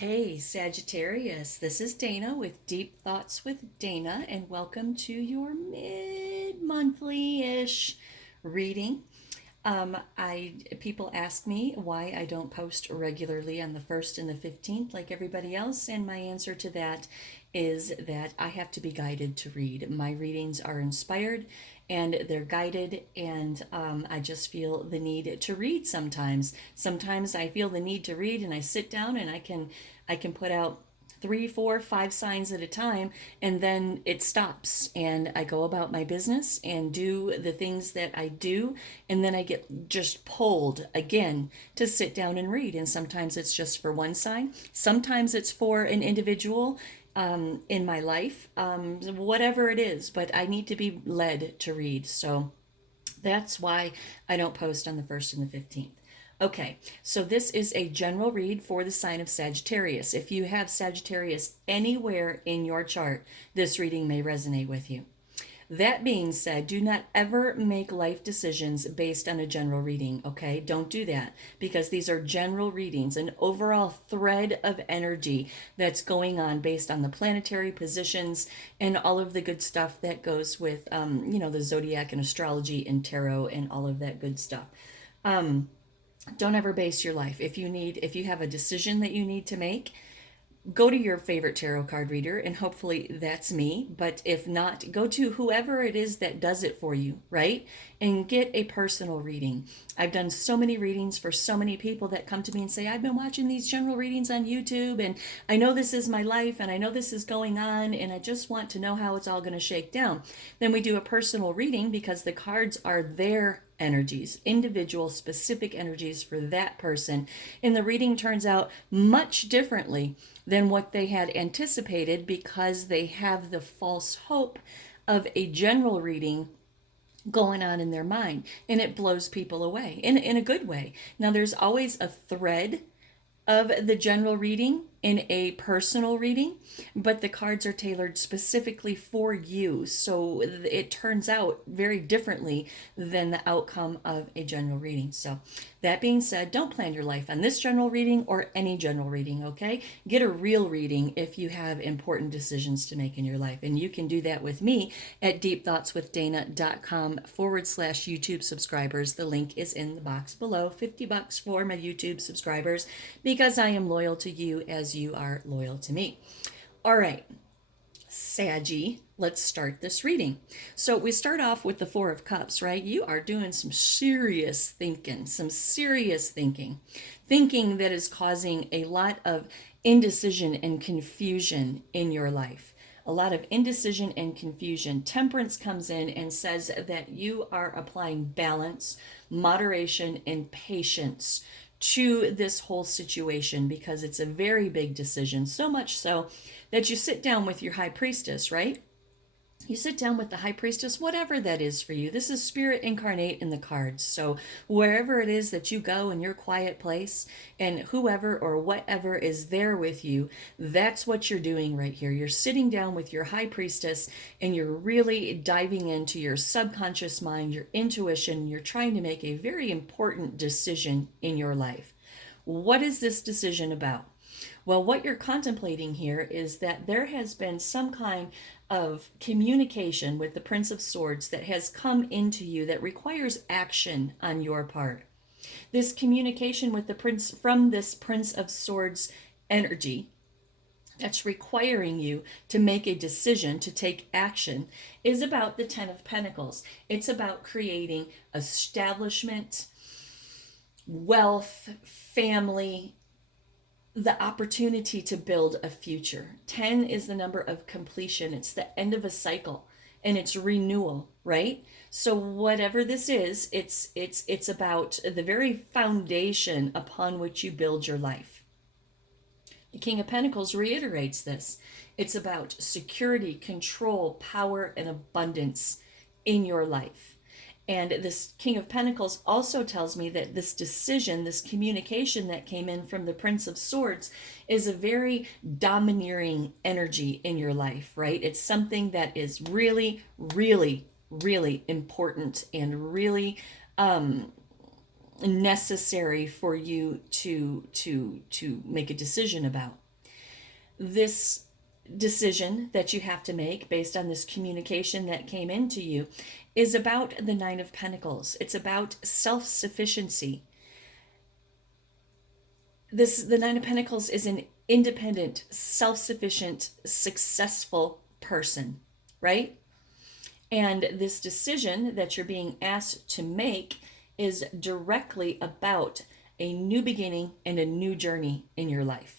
Hey, Sagittarius, this is Dana with Deep Thoughts with Dana, and welcome to your mid monthly ish reading. I People ask me why I don't post regularly on the 1st and the 15th like everybody else, and my answer to that is that I have to be guided to read. My readings are inspired and they're guided, and I just feel the need to read sometimes. Sometimes I feel the need to read, and I sit down and I can put out three, four, five signs at a time, and then it stops, and I go about my business and do the things that I do, and then I get just pulled again to sit down and read. And sometimes it's just for one sign, sometimes it's for an individual in my life, whatever it is, but I need to be led to read. So that's why I don't post on the 1st and the 15th. Okay, so this is a general read for the sign of Sagittarius. If you have Sagittarius anywhere in your chart, this reading may resonate with you. That being said, do not ever make life decisions based on a general reading, okay? Don't do that, because these are general readings, an overall thread of energy that's going on based on the planetary positions and all of the good stuff that goes with, the zodiac and astrology and tarot and all of that good stuff. Don't ever base your life. If you have a decision that you need to make, go to your favorite tarot card reader, and hopefully that's me. But if not, go to whoever it is that does it for you, right? And get a personal reading. I've done so many readings for so many people that come to me and say, I've been watching these general readings on YouTube, and I know this is my life, and I know this is going on, and I just want to know how it's all going to shake down. Then we do a personal reading because the cards are their energies, individual specific energies for that person. And the reading turns out much differently than what they had anticipated, because they have the false hope of a general reading going on in their mind, and it blows people away in a good way. Now, there's always a thread of the general reading in a personal reading, but the cards are tailored specifically for you. So it turns out very differently than the outcome of a general reading. So, that being said, don't plan your life on this general reading or any general reading, okay? Get a real reading if you have important decisions to make in your life. And you can do that with me at deepthoughtswithdana.com/YouTube subscribers. The link is in the box below. $50 for my YouTube subscribers, because I am loyal to you as you are loyal to me. All right, Saggy, let's start this reading. So we start off with the Four of Cups, right? You are doing some serious thinking, thinking that is causing a lot of indecision and confusion in your life. A lot of indecision and confusion. Temperance comes in and says that you are applying balance, moderation, and patience to this whole situation, because it's a very big decision. So much so that you sit down with your high priestess, right? You sit down with the high priestess, whatever that is for you. This is spirit incarnate in the cards. So wherever it is that you go in your quiet place, and whoever or whatever is there with you, that's what you're doing right here. You're sitting down with your high priestess, and you're really diving into your subconscious mind, your intuition. You're trying to make a very important decision in your life. What is this decision about? Well, what you're contemplating here is that there has been some kind of communication with the Prince of Swords that has come into you that requires action on your part. This communication with the Prince, from this Prince of Swords energy, that's requiring you to make a decision, to take action, is about the Ten of Pentacles. It's about creating establishment, wealth, family, the opportunity to build a future. 10 is the number of completion. It's the end of a cycle, and it's renewal, right? So whatever this is, it's about the very foundation upon which you build your life. The King of Pentacles reiterates this. It's about security, control, power, and abundance in your life. And this King of Pentacles also tells me that this decision, this communication that came in from the Prince of Swords, is a very domineering energy in your life, right? It's something that is really, really, really important, and really necessary for you to make a decision about. this decision that you have to make based on this communication that came into you is about the Nine of Pentacles. It's about self-sufficiency. The Nine of Pentacles is an independent, self-sufficient, successful person, right? And this decision that you're being asked to make is directly about a new beginning and a new journey in your life.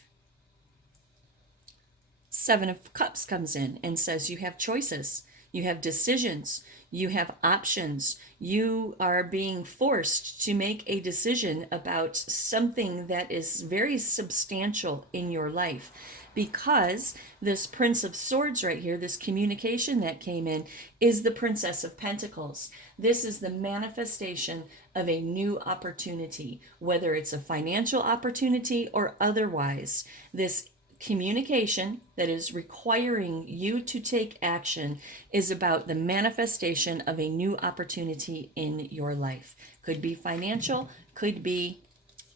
Seven of Cups comes in and says you have choices, you have decisions, you have options. You are being forced to make a decision about something that is very substantial in your life, because this Prince of Swords right here, this communication that came in, is the Princess of Pentacles. This is the manifestation of a new opportunity, whether it's a financial opportunity or otherwise. This communication that is requiring you to take action is about the manifestation of a new opportunity in your life. Could be financial, could be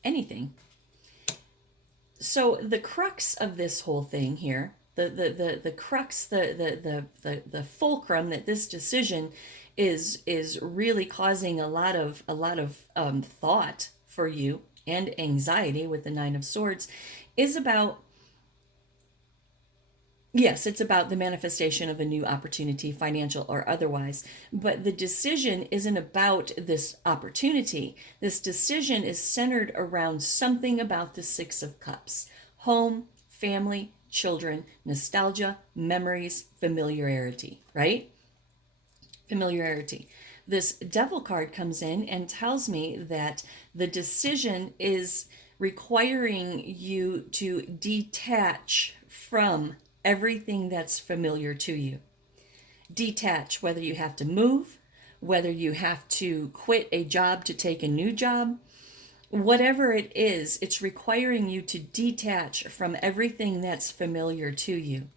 anything. So the crux of this whole thing here, the crux, the fulcrum that this decision is really causing a lot of thought for you and anxiety with the Nine of Swords, is about, yes, it's about the manifestation of a new opportunity, financial or otherwise. But the decision isn't about this opportunity. This decision is centered around something about the Six of Cups: home, family, children, nostalgia, memories, familiarity, right? Familiarity. This Devil card comes in and tells me that the decision is requiring you to detach from everything that's familiar to you. Detach, whether you have to move, whether you have to quit a job to take a new job, whatever it is, it's requiring you to detach from everything that's familiar to you,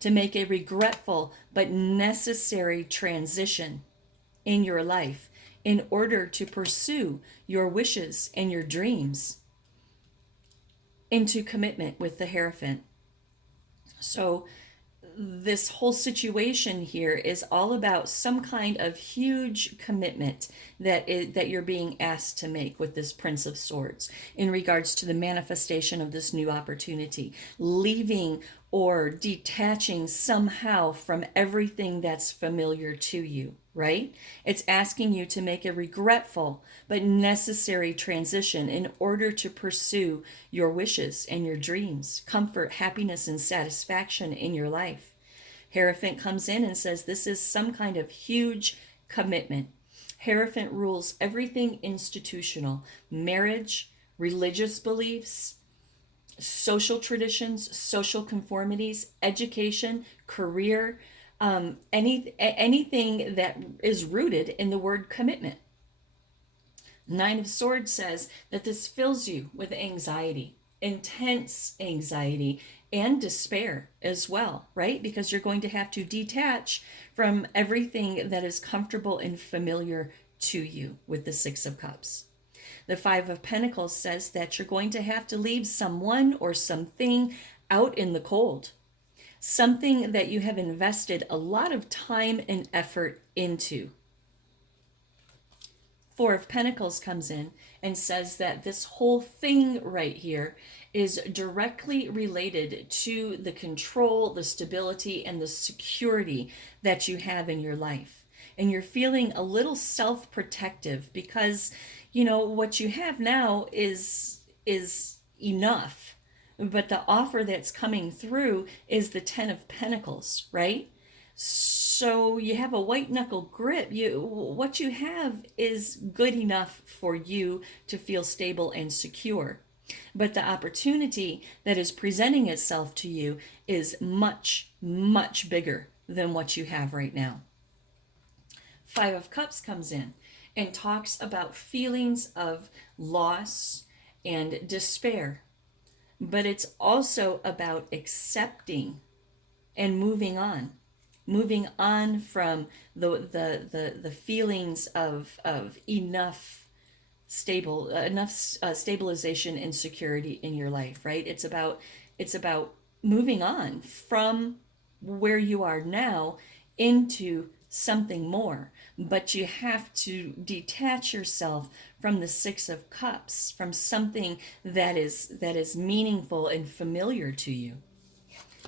to make a regretful but necessary transition in your life in order to pursue your wishes and your dreams into commitment with the Hierophant. So this whole situation here is all about some kind of huge commitment that you're being asked to make with this Prince of Swords in regards to the manifestation of this new opportunity, leaving or detaching somehow from everything that's familiar to you, right? It's asking you to make a regretful but necessary transition in order to pursue your wishes and your dreams, comfort, happiness, and satisfaction in your life. Hierophant comes in and says this is some kind of huge commitment. Hierophant rules everything institutional: marriage, religious beliefs, social traditions, social conformities, education, career, anything that is rooted in the word commitment. Nine of Swords says that this fills you with anxiety, intense anxiety, and despair as well, right? Because you're going to have to detach from everything that is comfortable and familiar to you with the Six of Cups. The Five of Pentacles says that you're going to have to leave someone or something out in the cold. Something that you have invested a lot of time and effort into. Four of Pentacles comes in and says that this whole thing right here is directly related to the control, the stability, and the security that you have in your life. And you're feeling a little self-protective because, you know, what you have now is enough. But the offer that's coming through is the Ten of Pentacles, right? So you have a white knuckle grip. What you have is good enough for you to feel stable and secure. But the opportunity that is presenting itself to you is much, much bigger than what you have right now. Five of Cups comes in and talks about feelings of loss and despair. But it's also about accepting and moving on. Moving on from the feelings of enough stabilization and security in your life, right? It's about moving on from where you are now into something more. But you have to detach yourself from the Six of Cups, from something that is meaningful and familiar to you.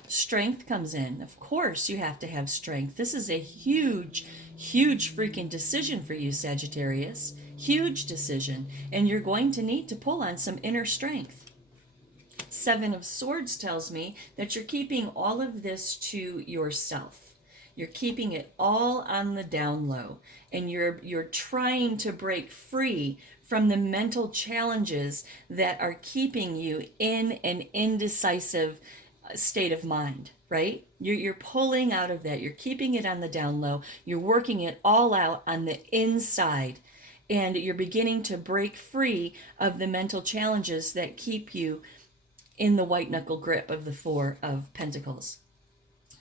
Strength comes in. Of course, you have to have strength. This is a huge, huge freaking decision for you, Sagittarius. Huge decision. And you're going to need to pull on some inner strength. Seven of Swords tells me that you're keeping all of this to yourself. You're keeping it all on the down low, and you're trying to break free from the mental challenges that are keeping you in an indecisive state of mind, right? You're pulling out of that. You're keeping it on the down low. You're working it all out on the inside, and you're beginning to break free of the mental challenges that keep you in the white knuckle grip of the Four of Pentacles.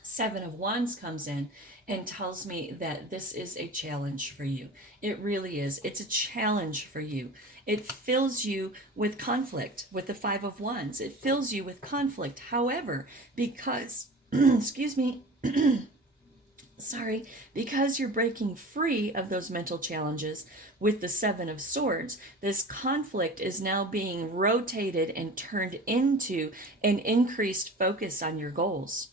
Seven of Wands comes in and tells me that this is a challenge for you. It really is. It's a challenge for you. It fills you with conflict with the Five of Wands. It fills you with conflict. However, because, excuse me, because you're breaking free of those mental challenges with the Seven of Swords, this conflict is now being rotated and turned into an increased focus on your goals.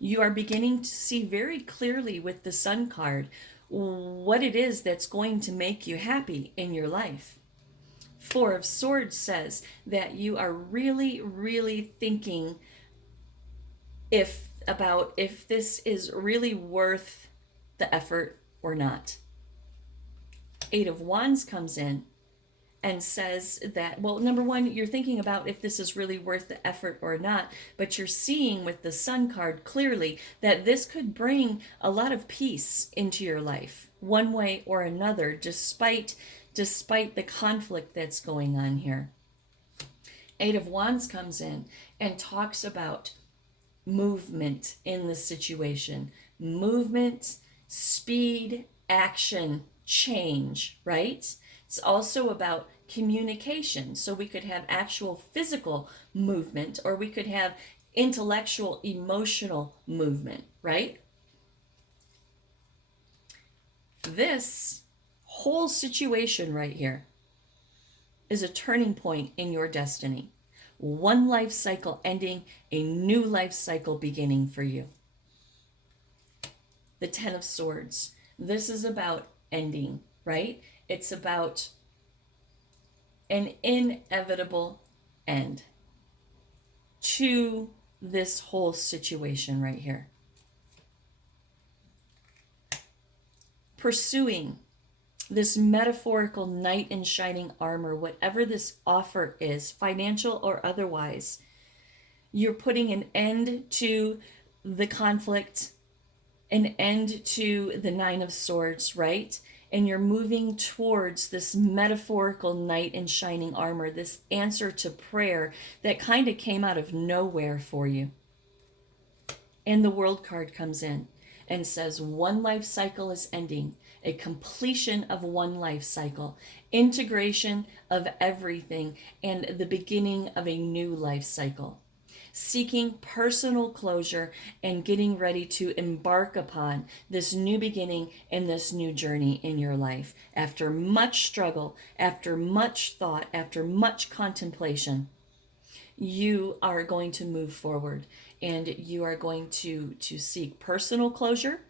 You are beginning to see very clearly with the Sun card what it is that's going to make you happy in your life. Four of Swords says that you are really, really thinking if this is really worth the effort or not. Eight of Wands comes in and says that, well, number one, you're thinking about if this is really worth the effort or not, but you're seeing with the Sun card clearly that this could bring a lot of peace into your life, one way or another, despite the conflict that's going on here. Eight of Wands comes in and talks about movement in the situation. Movement, speed, action, change, right? It's also about communication. So we could have actual physical movement, or we could have intellectual, emotional movement, right? This whole situation right here is a turning point in your destiny. One life cycle ending, a new life cycle beginning for you. The Ten of Swords. This is about ending, right? It's about an inevitable end to this whole situation right here. Pursuing this metaphorical knight in shining armor, whatever this offer is, financial or otherwise, you're putting an end to the conflict, an end to the Nine of Swords, right? And you're moving towards this metaphorical knight in shining armor, this answer to prayer that kind of came out of nowhere for you. And the World card comes in and says one life cycle is ending, a completion of one life cycle, integration of everything, and the beginning of a new life cycle. Seeking personal closure and getting ready to embark upon this new beginning and this new journey in your life. After much struggle, after much thought, after much contemplation, you are going to move forward, and you are going to seek personal closure,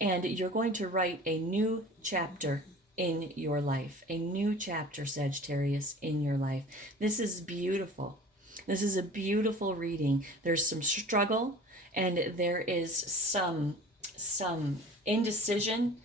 and you're going to write a new chapter in your life. A new chapter, Sagittarius, in your life. This is beautiful. This is a beautiful reading. There's some struggle, and there is some indecision,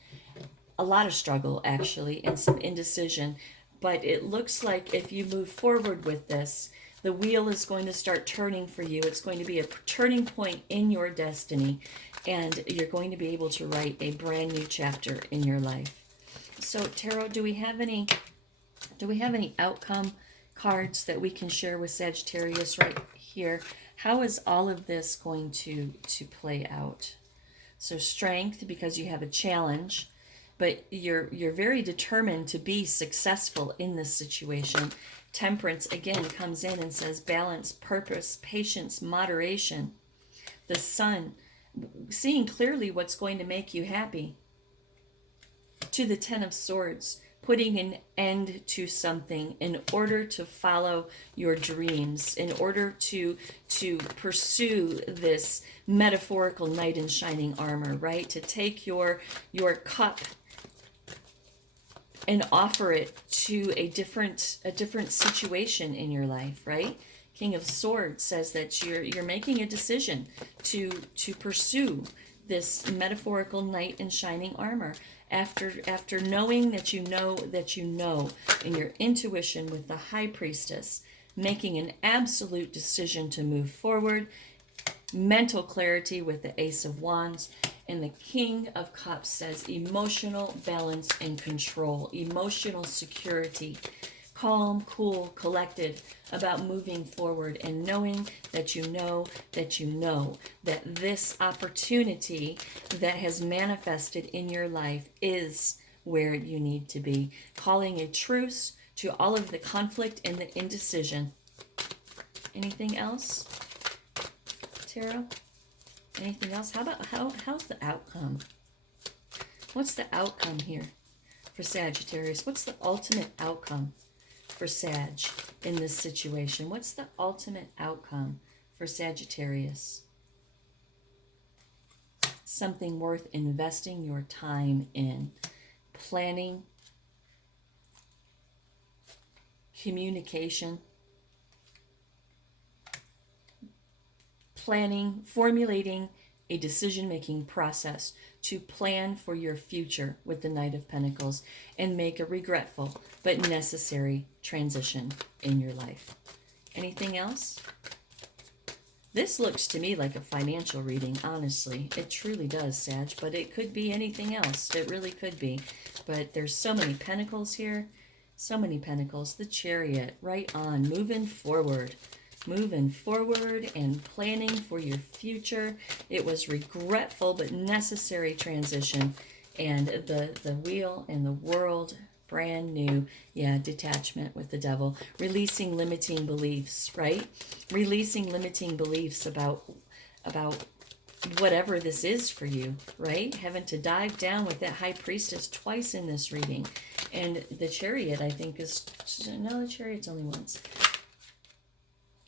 a lot of struggle actually, and some indecision. But it looks like if you move forward with this, the wheel is going to start turning for you. It's going to be a turning point in your destiny, and you're going to be able to write a brand new chapter in your life. So Tarot, do we have any outcome cards that we can share with Sagittarius right here? How is all of this going to play out? So strength, because you have a challenge, but you're very determined to be successful in this situation. Temperance again comes in and says balance, purpose, patience, moderation. The Sun, seeing clearly what's going to make you happy. To the Ten of Swords, putting an end to something in order to follow your dreams, in order to pursue this metaphorical knight in shining armor, right? To take your cup and offer it to a different situation in your life, right? King of Swords says that you're making a decision to pursue this metaphorical knight in shining armor after knowing that you know in your intuition with the High Priestess, making an absolute decision to move forward, mental clarity with the Ace of Wands, and the King of Cups says emotional balance and control, emotional security, calm, cool, collected about moving forward and knowing that you know that this opportunity that has manifested in your life is where you need to be. Calling a truce to all of the conflict and the indecision. Anything else, Tarot? Anything else? How about how's the outcome? What's the outcome here for Sagittarius? What's the ultimate outcome for Sag in this situation? What's the ultimate outcome for Sagittarius? Something worth investing your time in. Planning, communication, planning, formulating a decision-making process to plan for your future with the Knight of Pentacles and make a regretful but necessary transition in your life. Anything else? This looks to me like a financial reading, honestly. It truly does, Sag, but it could be anything else. It really could be. But there's so many pentacles here. So many pentacles. The Chariot, right on, moving forward and planning for your future. It was regretful but necessary transition, and the wheel and the world, brand new. Yeah, detachment with the Devil, releasing limiting beliefs, right? Releasing limiting beliefs about whatever this is for you, right? Having to dive down with that High Priestess twice in this reading. And the Chariot, I think, is, no, the Chariot's only once.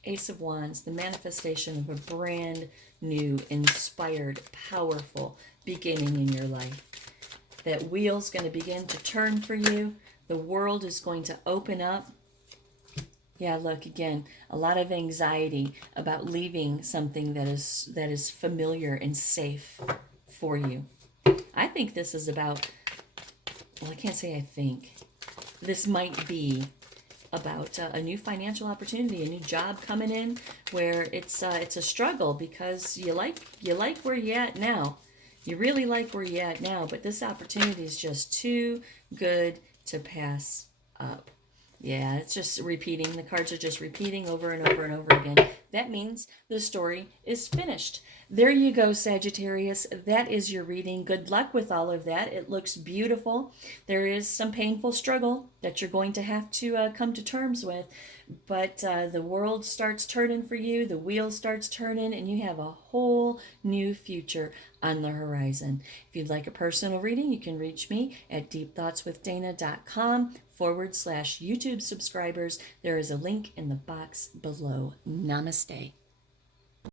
Ace of Wands, the manifestation of a brand new, inspired, powerful beginning in your life. That wheel's going to begin to turn for you. The world is going to open up. Yeah, look, again, a lot of anxiety about leaving something that is familiar and safe for you. I think this is about, well, I can't say I think. This might be about a new financial opportunity, a new job coming in, where it's a struggle because you like where you're at now. You really like where you're at now, but this opportunity is just too good to pass up. Yeah, it's just repeating. The cards are just repeating over and over and over again. That means the story is finished. There you go, Sagittarius. That is your reading. Good luck with all of that. It looks beautiful. There is some painful struggle that you're going to have to come to terms with, but the world starts turning for you. The wheel starts turning, and you have a whole new future on the horizon. If you'd like a personal reading, you can reach me at deepthoughtswithdana.com/YouTube subscribers. There is a link in the box below. Namaste.